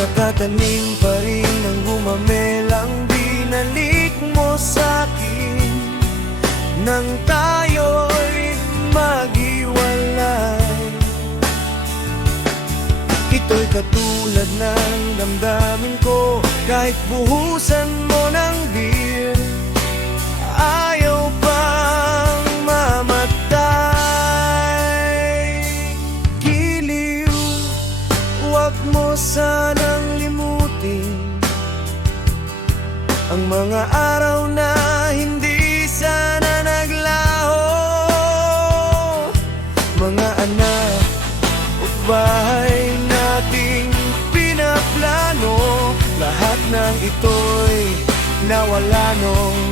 Nakatanim pa rin ang gumamelang binalik mo sa'kin nang tayo'y maghiwalay. Ito'y katulad ng damdamin ko, kahit buhusan mo ng beer, ayaw pang mamatay. Giliw, huwag mo sanang limutin ang mga araw na hindi sana naglaho. Mga anak at bahay nating pinaplano, lahat ng ito'y nawala nung